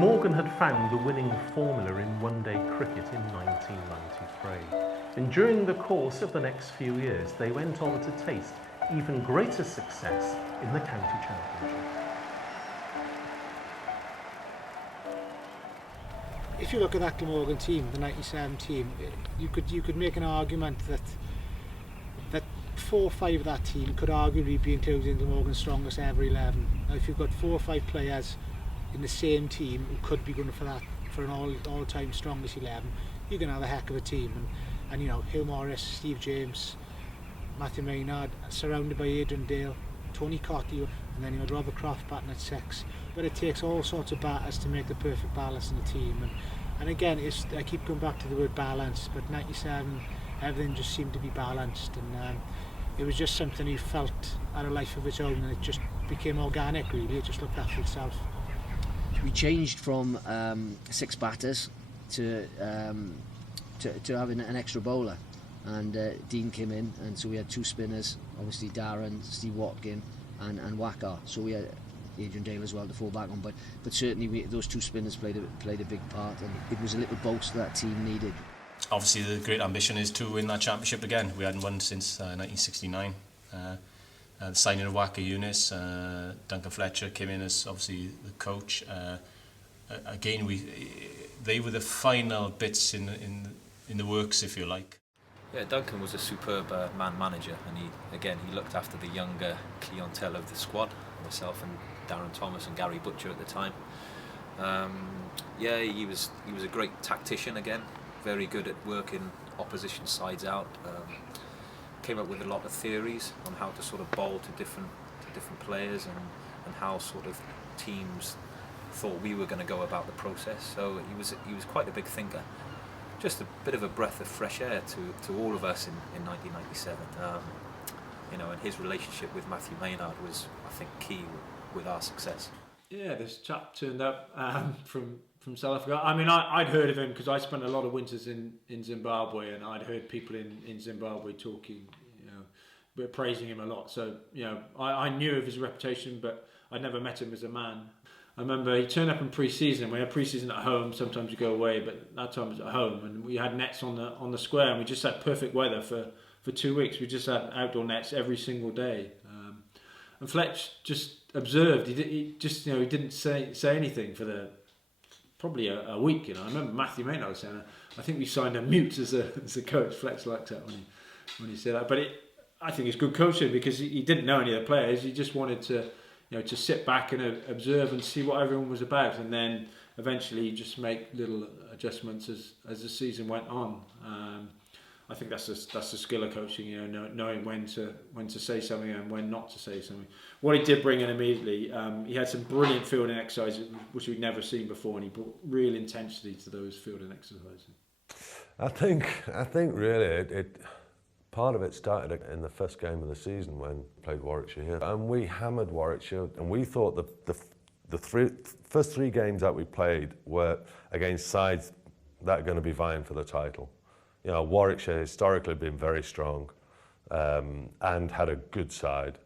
Glamorgan had found the winning formula in one-day cricket in 1993. And during the course of the next few years, they went on to taste even greater success in the county championship. If you look at that Glamorgan team, the 97 team, you could make an argument that 4 or 5 of that team could arguably be included in Glamorgan's strongest ever 11. Now, if you've got 4 or 5 players in the same team who could be going for an all-time strongest 11, you're going to have a heck of a team. And you know, Hugh Morris, Steve James, Matthew Maynard, surrounded by Adrian Dale, Tony Cotty, and then you had Robert Croft batting at 6. But it takes all sorts of batters to make the perfect balance in the team. And again, I keep going back to the word balance, but 97, everything just seemed to be balanced, and it was just something he felt had a life of its own, and it just became organic, really. It just looked after itself. We changed from 6 batters to having an extra bowler, and Dean came in, and so we had 2 spinners, obviously Darren, Steve Watkin and Wacker. So we had Adrian Dale as well to fall back on, but certainly those 2 spinners played a big part, and it was a little bolster that team needed. Obviously the great ambition is to win that championship again. We hadn't won since 1969. The signing of Wacker Eunice, Duncan Fletcher came in as obviously the coach. Again, they were the final bits in the works, if you like. Yeah, Duncan was a superb man manager, and he looked after the younger clientele of the squad, myself and Darren Thomas and Gary Butcher at the time. He was a great tactician again, very good at working opposition sides out. Came up with a lot of theories on how to sort of bowl to different players, and how sort of teams thought we were going to go about the process. So he was quite a big thinker. Just a bit of a breath of fresh air to all of us in 1997. And his relationship with Matthew Maynard was, I think, key with our success. Yeah, this chap turned up from South Africa. I mean, I'd heard of him because I spent a lot of winters in Zimbabwe, and I'd heard people in Zimbabwe talking, but praising him a lot. So, I knew of his reputation, but I'd never met him as a man. I remember he turned up in pre-season. We had pre-season at home. Sometimes you go away, but that time it was at home, and we had nets on the square, and we just had perfect weather for 2 weeks. We just had outdoor nets every single day. And Fletch just observed. He didn't say anything for probably a week. I remember Matthew Maynard saying, "I think we signed a mute as a coach." Fletch liked that when he said that. But I think it's good coaching, because he didn't know any of the players. He just wanted to sit back and observe and see what everyone was about, and then eventually just make little adjustments as the season went on. I think that's the skill of coaching, knowing when to say something and when not to say something. What he did bring in immediately, he had some brilliant fielding exercises which we'd never seen before, and he brought real intensity to those fielding exercises. I think really part of it started in the first game of the season when we played Warwickshire here, and we hammered Warwickshire, and we thought the first 3 games that we played were against sides that are going to be vying for the title. Warwickshire historically been very strong, and had a good side,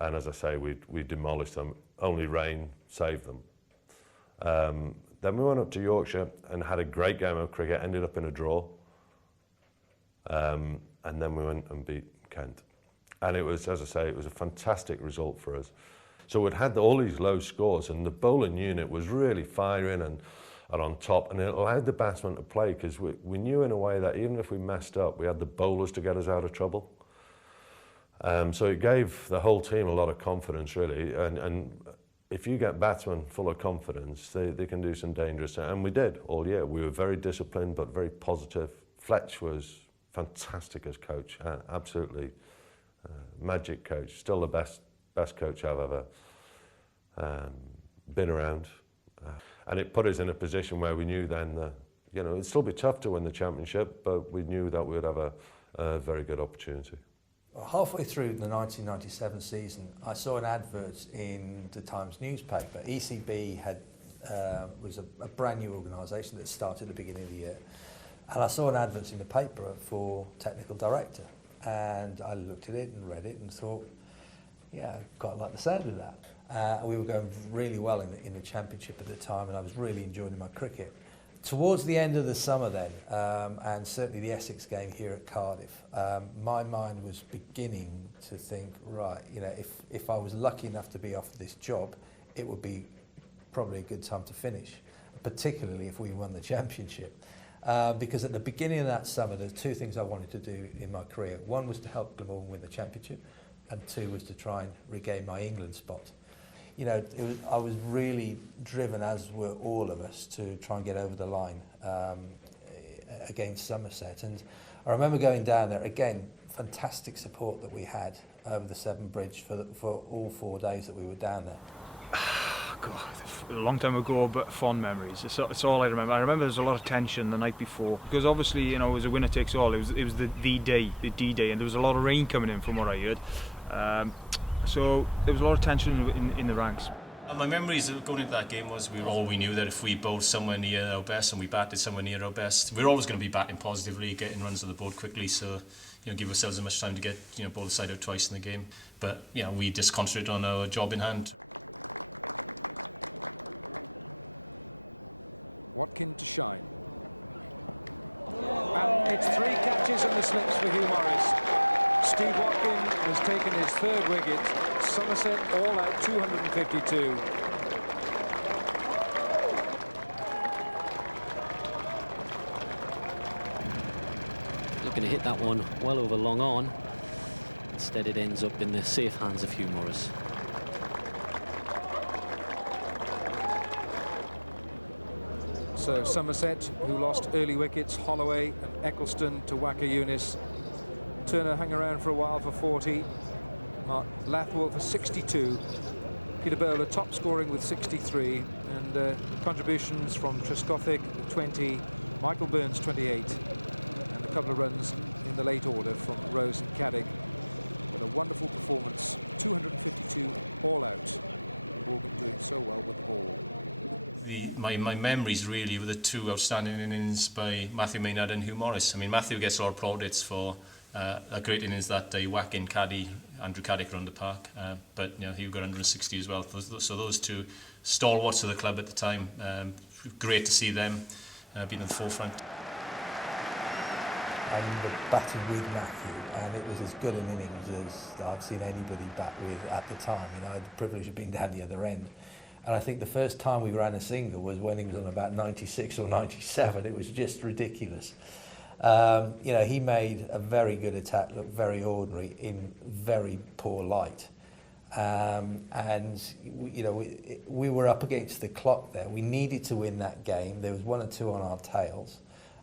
and as I say, we demolished them. Only rain saved them. Then we went up to Yorkshire and had a great game of cricket, ended up in a draw. And then we went and beat Kent. And it was, as I say, it was a fantastic result for us. So we'd had all these low scores, and the bowling unit was really firing and on top, and it allowed the batsmen to play, because we knew in a way that even if we messed up, we had the bowlers to get us out of trouble. So it gave the whole team a lot of confidence, really, and if you get batsmen full of confidence, they can do some dangerous things, and we did all year. We were very disciplined but very positive. Fletch was fantastic as coach, absolutely magic coach, still the best coach I've ever been around. And it put us in a position where we knew then that, it'd still be tough to win the championship, but we knew that we would have a very good opportunity. Halfway through the 1997 season, I saw an advert in the Times newspaper. ECB was a brand new organisation that started at the beginning of the year. And I saw an advert in the paper for technical director. And I looked at it and read it and thought, yeah, I quite like the sound of that. We were going really well in the championship at the time, and I was really enjoying my cricket. Towards the end of the summer then, and certainly the Essex game here at Cardiff, my mind was beginning to think, right, you know, if I was lucky enough to be offered this job, it would be probably a good time to finish, particularly if we won the championship. Because at the beginning of that summer, there's two things I wanted to do in my career. One was to help Glamorgan win the championship, and two was to try and regain my England spot. You know, I was really driven, as were all of us, to try and get over the line against Somerset. And I remember going down there, again, fantastic support that we had over the Severn Bridge for all 4 days that we were down there. God, a long time ago, but fond memories. It's all I remember. I remember there was a lot of tension the night before, because obviously, you know, it was a winner takes all. It was the D-Day, and there was a lot of rain coming in from what I heard. So there was a lot of tension in the ranks. My memories of going into that game was we knew that if we bowled somewhere near our best and we batted somewhere near our best, we were always going to be batting positively, getting runs on the board quickly, so give ourselves as much time to get bowl the side out twice in the game. But we just concentrated on our job in hand. Watkin to Shine. And it's 3 catches and the slips for Hugh Morris. Steve Watkin has taken his 3rd wicket. Somerset all out 252. Looking to hit that one well over long on. Instead it ends up in the safe hands of Hugh Morris. So Somerset, who lost early wickets, Holloway and Eccleston to Waqar Younis. Turner hung around for a while for 40. Mark Lathwell for 62. Peter Bowler top scoring with 63. And contributions from Trescothick 20, Michael Burns 28. And a couple of runs in the late order from Rose and Caddick. With a wonderful performance, 252 all out. Morgan doing so well with the ball. My memories really were the 2 outstanding innings by Matthew Maynard and Hugh Morris. I mean, Matthew gets a lot of plaudits for a great innings that day, whacking Caddy, Andrew Caddick around the park. But Hugh got 160 as well. So those 2 stalwarts of the club at the time, great to see them being at the forefront. And the batting with Matthew, and it was as good an innings as I've seen anybody bat with at the time. I had the privilege of being down the other end. And I think the first time we ran a single was when he was on about 96 or 97. It was just ridiculous. He made a very good attack look very ordinary in very poor light. We were up against the clock there. We needed to win that game. There was 1 or 2 on our tails.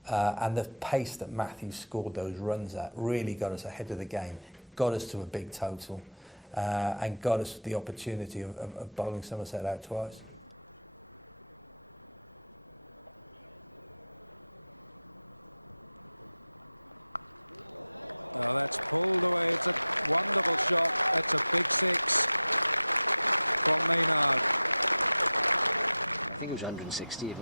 And the pace that Matthew scored those runs at really got us ahead of the game, got us to a big total. And got us the opportunity of bowling Somerset out twice. Oh, that's pulled away. It's a wonderful shot. That's a big 6 from Maynard. I think it was 160, if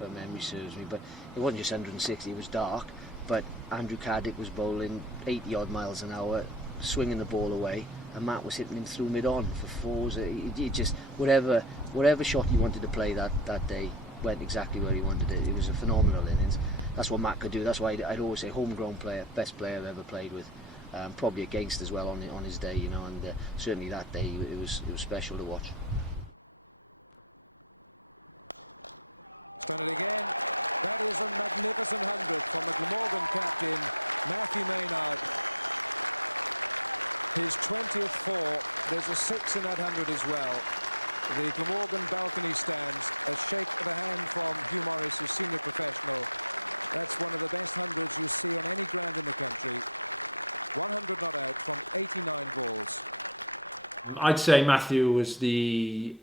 memory serves me, but it wasn't just 160. It was dark, but Andrew Caddick was bowling 80 odd miles an hour, swinging the ball away, and Matt was hitting him through mid-on for 4s. He just whatever shot he wanted to play that day went exactly where he wanted it. It was a phenomenal innings. That's what Matt could do. That's why I'd always say homegrown player, best player I've ever played with. Probably against as well on his day, and certainly that day it was special to watch. He's done it again. That is a magnificent 100 from the Glamorgan captain, Matthew Maynard. His 20th 4. There's a 6 in that 100 as well. The Glamorgan balcony stands. A shake of the hand from Hugh Morris, who's senior professional. That's one of the best 100s you see on any ground in the country. 100 not out from 89 balls. I'd say Matthew was the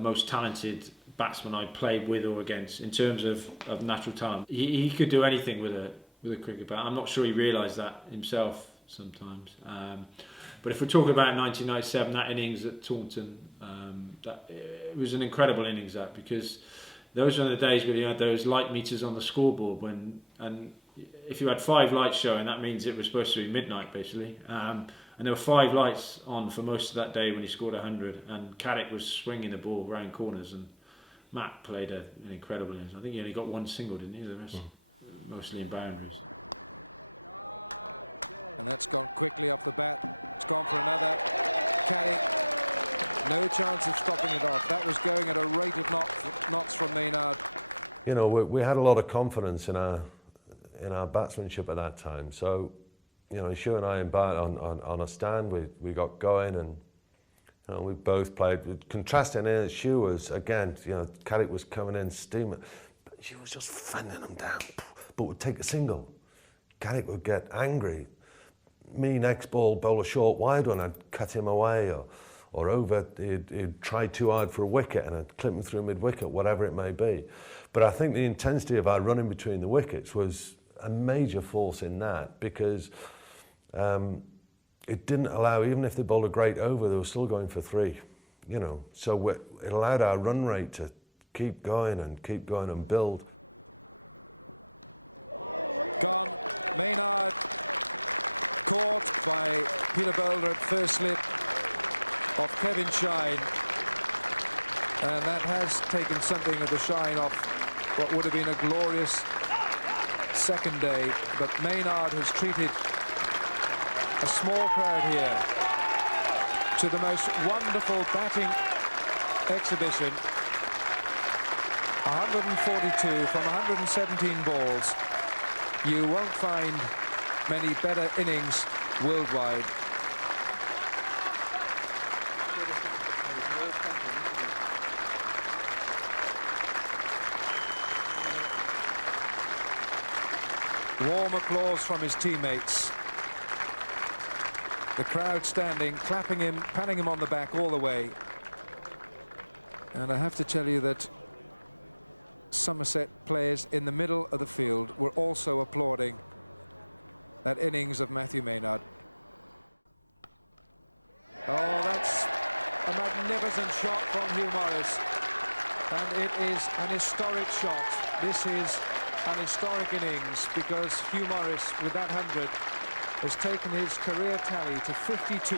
most talented batsman I played with or against in terms of natural talent. He could do anything with a cricket bat. I'm not sure he realised that himself sometimes. But if we're talking about 1997, that innings at Taunton, it was an incredible innings, because those were the days where you had those light meters on the scoreboard, and if you had 5 lights showing, that means it was supposed to be midnight basically. And there were 5 lights on for most of that day when he scored 100, and Carrick was swinging the ball round corners, and Matt played an incredible innings. I think he only got 1 single, didn't he? The rest mostly in boundaries. And that's gone quickly off the bat. It's gone for another. Carrick, no chance of stopping it off. That was going at a rate of knots from Maynard. You know, we had a lot of confidence in our batsmanship at that time. So, you know, Hugh and I embarked on a stand. We got going, and you know, we both played. Contrasting it, Hugh was, again, you know, Carrick was coming in steaming, but Hugh was just fending him down, but would take a single. Carrick would get angry. Me, next ball, bowl a short wide one, I'd cut him away, or over, he'd try too hard for a wicket and I'd clip him through mid-wicket, whatever it may be. But I think the intensity of our running between the wickets was a major force in that, because it didn't allow, even if they bowled a great over, they were still going for 3, you know. So it allowed our run rate to keep going and build. Gone. Maynard caught by Peter Boulder at first slip of Kevin Shine, and that has taken something of the shine off what would have been a glorious second day. But Maynard has treated a small crowd here to the most wonderful batting exhibition. 142 from 117 balls. You won't find many better innings worldwide. Warm applause from his teammates. The crowd standing, clapping him, patting him on the back all the way. And I have to tell you that Somerset players in the middle of the field were also applauding that innings of Matthew Maynard. Oh, that's a magnificent shot from Hugh Morris. And it is an historic shot. This is an historic innings, because Hugh Morris, with that 100, has taken his career tally to 52,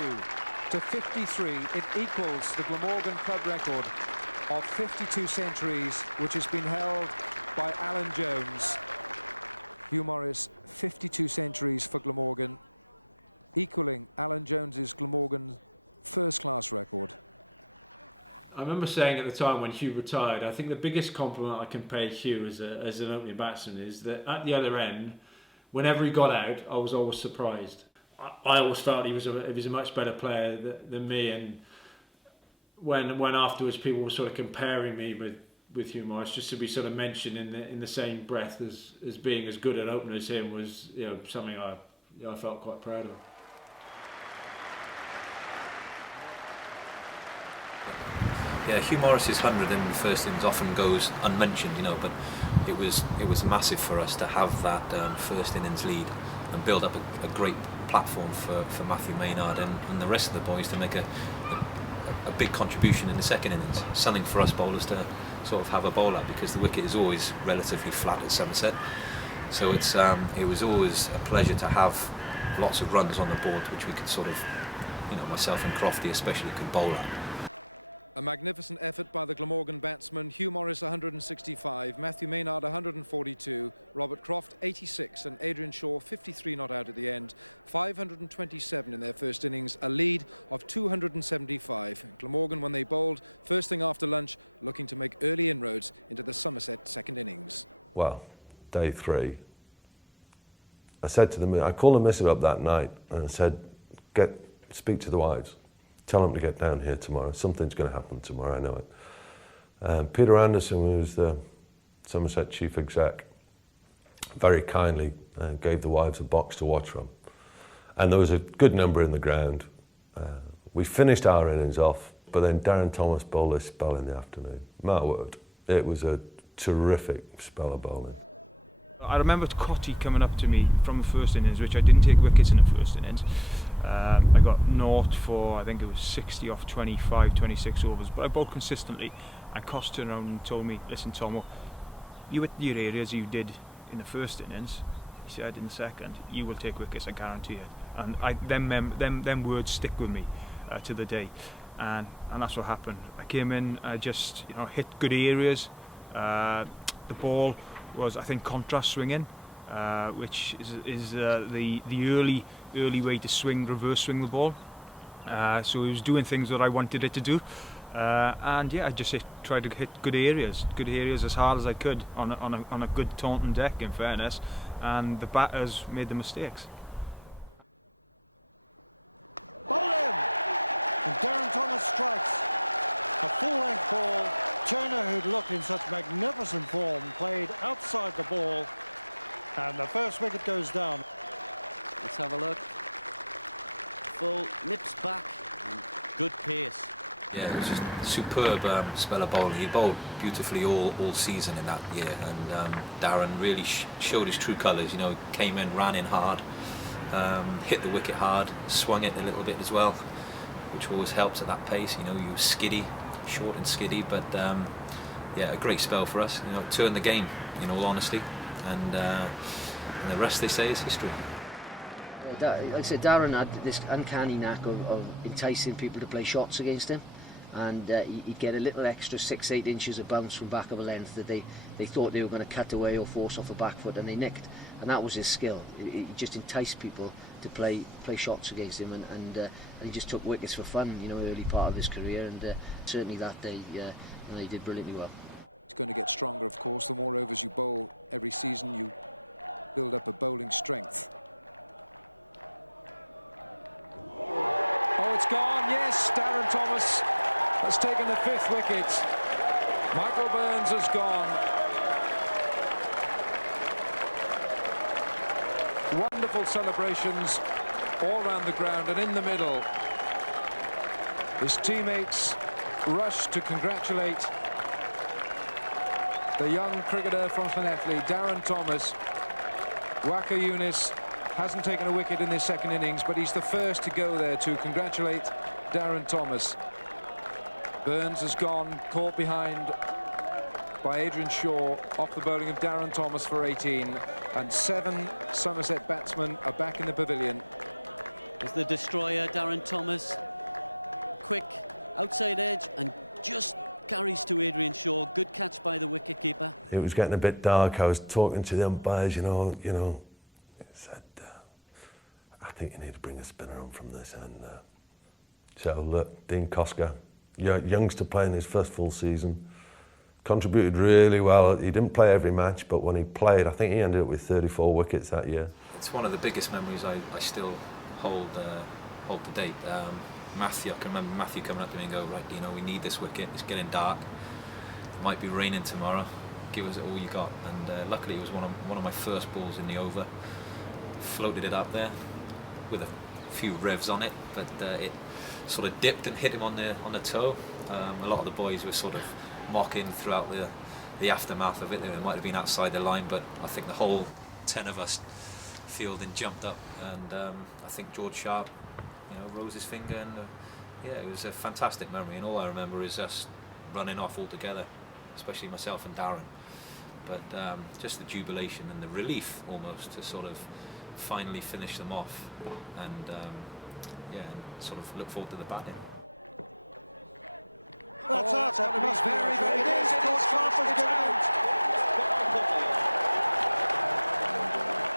to 53. It equals the Glamorgan club record of 52 centuries, which has been held by Alan Jones. Hugh Morris, 52 centuries for Glamorgan, equaling Alan Jones's Glamorgan first-class record. I remember saying at the time when Hugh retired, I think the biggest compliment I can pay Hugh as an opening batsman is that at the other end, whenever he got out, I was always surprised. I always felt he was a much better player than me, and when afterwards people were sort of comparing me with Hugh Morris, just to be sort of mentioned in the same breath as being as good an opener as him was, you know, something I felt quite proud of. Yeah, Hugh Morris's 100 in the first innings often goes unmentioned, you know, but it was massive for us to have that first innings lead and build up a great platform for Matthew Maynard and the rest of the boys to make a big contribution in the second innings. Something for us bowlers to sort of have a bowl at, because the wicket is always relatively flat at Somerset. So it was always a pleasure to have lots of runs on the board, which we could sort of, you know, myself and Crofty especially could bowl at. A magnificent effort by the Glamorgan batsmen. Hugh Morris 165, Matthew Maynard 142, Robert Croft 86, and Adrian Shaw 53 not out at the end. 527 in their first innings, a lead of 275. Glamorgan, when they bowled first thing after lunch, looking to make early inroads into the Somerset second innings. Well, day 3, I said to them, I called the missus up that night and I said, speak to the wives. Tell them to get down here tomorrow. Something's going to happen tomorrow, I know it. Peter Anderson, who was the Somerset chief exec, very kindly gave the wives a box to watch from. And there was a good number in the ground. We finished our innings off, but then Darren Thomas bowled a spell in the afternoon. My word, it was a terrific spell of bowling. I remember Cotty coming up to me from the first innings, which I didn't take wickets in the first innings. I got 0 for, I think it was 60 off 25, 26 overs, but I bowled consistently. And Cost turned around and told me, listen Tomo, you hit your areas you did in the first innings, he said in the second, you will take wickets, I guarantee it. and them words stick with me to the day, and that's what happened. I came in, just hit good areas. The ball was, I think, contrast swinging, which is the early way to swing, reverse swing the ball. So he was doing things that I wanted it to do, and yeah, I just tried to hit good areas as hard as I could on a good Taunton deck, in fairness, and the batters made the mistakes. Ball in, and Darren Thomas strikes a full-length ball. Turner, who'd looked in such magnificent form, played outside the ball, and the first wicket goes down. Let's have a look. Full nips back and good pace. Yeah, it was just superb spell of bowling. He bowled beautifully all season in that year, and Darren really showed his true colours. Came in, ran in hard, hit the wicket hard, swung it a little bit as well, which always helps at that pace. He was skiddy, short and skiddy, but yeah, a great spell for us. Turned the game, in all honesty, and the rest, they say, is history. Like I said, Darren had this uncanny knack of enticing people to play shots against him, and he'd get a little extra 6-8 inches of bounce from back of a length that they thought they were going to cut away or force off a back foot, and they nicked, and that was his skill. He just enticed people to play shots against him, and he just took wickets for fun, early part of his career, and certainly that day he did brilliantly well. It's going to get stronger, of course. The more overs you bowl every season, you build up a bowling strength. Oh, it's gone. Yes, Darren Thomas has taken the 5th wicket. Michael Burns has gone. Wonderful celebrations all around the ground, and in the middle, his teammates rush to congratulate the young cricketer from Llanelli, Darren Thomas. Waqar Younis hasn't taken a wicket in this second innings, but he's the first to go there to congratulate Darren Thomas. Burns has gone, caught behind by Adrian Shaw, off the bowling of Darren Thomas for 18, and 7 Somerset batsmen are back in the pavilion. There's the destroyer, Darren Thomas. Quick outside edge and just carries to Adrian Shaw. Good catch by the wicketkeeper. It was getting a bit dark. I was talking to the umpires, said, I think you need to bring a spinner on from this end. So look, Dean Koska, youngster playing his first full season, contributed really well. He didn't play every match, but when he played, I think he ended up with 34 wickets that year. It's one of the biggest memories I still hold to date. Matthew, I can remember Matthew coming up to me and go, right, we need this wicket. It's getting dark. It might be raining tomorrow. Give us all you got. And luckily, it was one of my first balls in the over. Floated it up there with a few revs on it, but it sort of dipped and hit him on the toe. A lot of the boys were sort of mocking throughout the aftermath of it. They might have been outside the line, but I think the whole 10 of us fielding jumped up, and I think George Sharp, rose his finger, and yeah, it was a fantastic memory. And all I remember is us running off all together, especially myself and Darren. But just the jubilation and the relief almost to sort of finally finish them off, and yeah, and sort of look forward to the batting. That's out. That must be very, very good.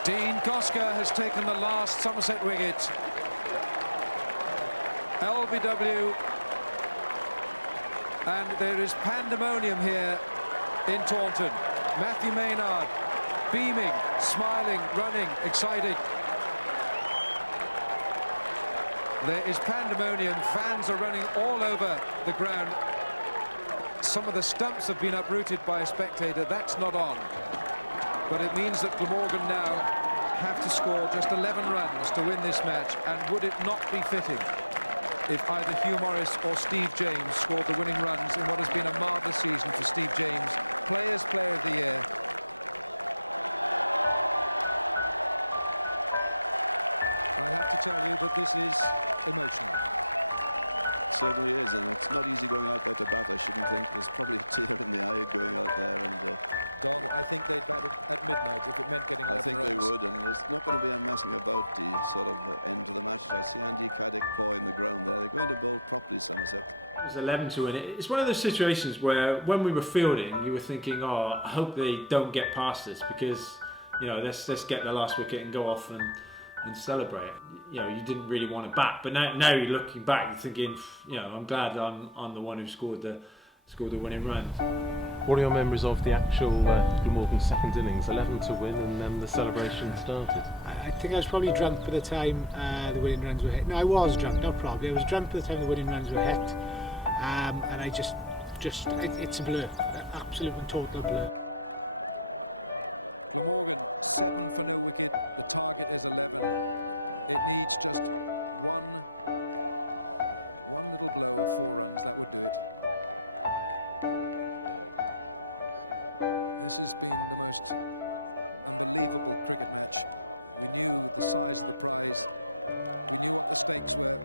Dean Koska has taken the last Somerset wicket. LBW, and there is pandemonium here in Taunton. Matthew Maynard beaming, smiling, running, excited. There is pandemonium. Fans are running all over the ground. Some of the stumps have been uprooted by a spectator. That's not on, but it means that Glamorgan now have to score just 11 runs to win this match. And would it not be fitting if either Hugh Morris or Steve James scored the winning runs in what has been a marvellous season for Steve James, Players' Player of the Year. I have to tell you that this is emotional. It certainly is, and it's not easy going out there to bat, I shouldn't think. There's probably a tear in the eye going out there, and Don, I think they'd bat at midnight if it meant getting 11 I think runs. they would, and there's not going to be a messing about the sort of end to the match. I see Andy Caddick pawing the ground there. They're going to bowl properly, Somerset. It's 11 to win. It's one of those situations where when we were fielding, you were thinking, oh, I hope they don't get past us because, you know, let's get the last wicket and go off and celebrate. You know, you didn't really want to bat, but now you're looking back, you're thinking, you know, I'm glad I'm the one who scored the winning runs. What are your memories of the actual Glamorgan second innings? 11 to win, and then the celebration started. I think I was probably drunk by the time the winning runs were hit. No, I was drunk, not probably. I was drunk by the time the winning runs were hit, and I just it's a blur, an absolute and total blur. Glamorgan 7 for no wicket. The target is 11. It needs just one little blow of 4 runs. That would do it. This has been the most unbelievable cricket match. We knew the size of the prize. We knew what the stakes were.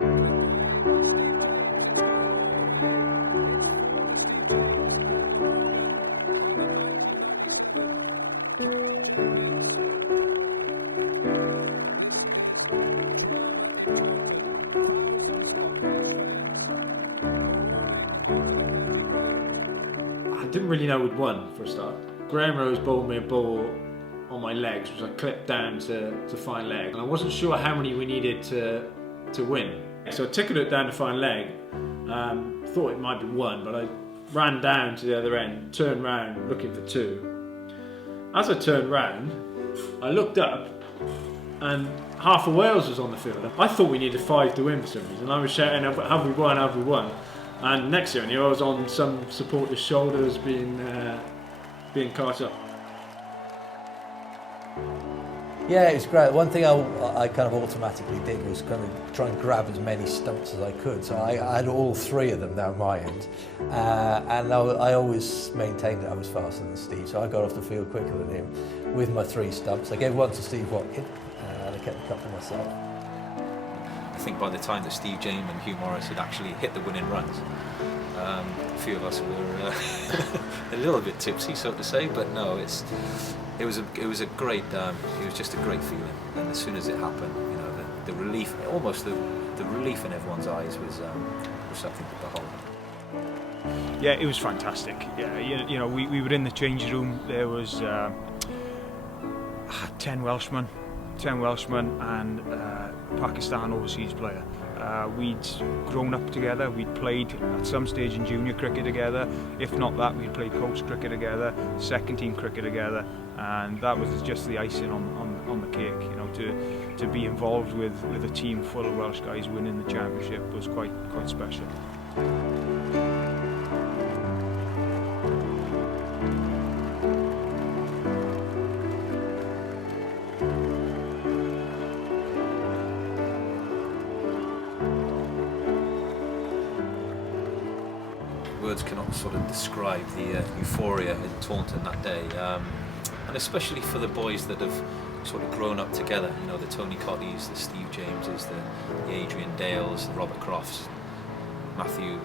Clipped away by Steve James. It's going all the way. It's 4 to Steve James, and Glamorgan are the 1997 county champions. This is drama in Taunton. Thousands of Welsh fans marauding onto the county ground. I didn't really know we'd won for a start. Graham Rose bowled me a ball on my legs, which I clipped down to fine leg, and I wasn't sure how many we needed to win. So I ticketed it down to fine leg. Thought it might be 1, but I ran down to the other end, turned round looking for 2. As I turned round, I looked up, and half of Wales was on the field. I thought we needed 5 to win for some reason. I was shouting, have we won, have we won? And next year I knew I was on some supporter's shoulders being caught up. Yeah, it was great. One thing I kind of automatically did was kind of try and grab as many stumps as I could. So I had all 3 of them down my end. And I always maintained that I was faster than Steve. So I got off the field quicker than him with my 3 stumps. I gave 1 to Steve Watkin, and I kept a couple myself. I think by the time that Steve James and Hugh Morris had actually hit the winning runs, a few of us were a little bit tipsy, so to say. But no, it was a great, it was just a great feeling. And as soon as it happened, you know, the relief, almost the relief in everyone's eyes was something to behold. Yeah, it was fantastic. Yeah, you know, we were in the changing room. There was 10 Welshmen and Pakistan overseas player. We'd grown up together, we'd played at some stage in junior cricket together. If not that, we'd played coach cricket together, second team cricket together, and that was just the icing on the cake. You know, to be involved with a team full of Welsh guys winning the championship was quite special. Words cannot sort of describe the euphoria in Taunton that day, and especially for the boys that have sort of grown up together. You know, the Tony Cotteys, the Steve Jameses, the Adrian Dales, the Robert Crofts, Matthew.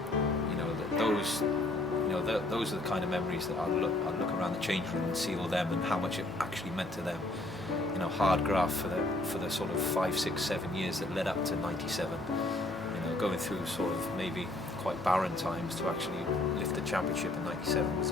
You know, those. You know, those are the kind of memories that I'd look around the change room and see all them and how much it actually meant to them. You know, Hardgraph for the sort of 5, 6, 7 years that led up to '97. You know, going through sort of maybe quite barren times to actually lift the championship in '97 was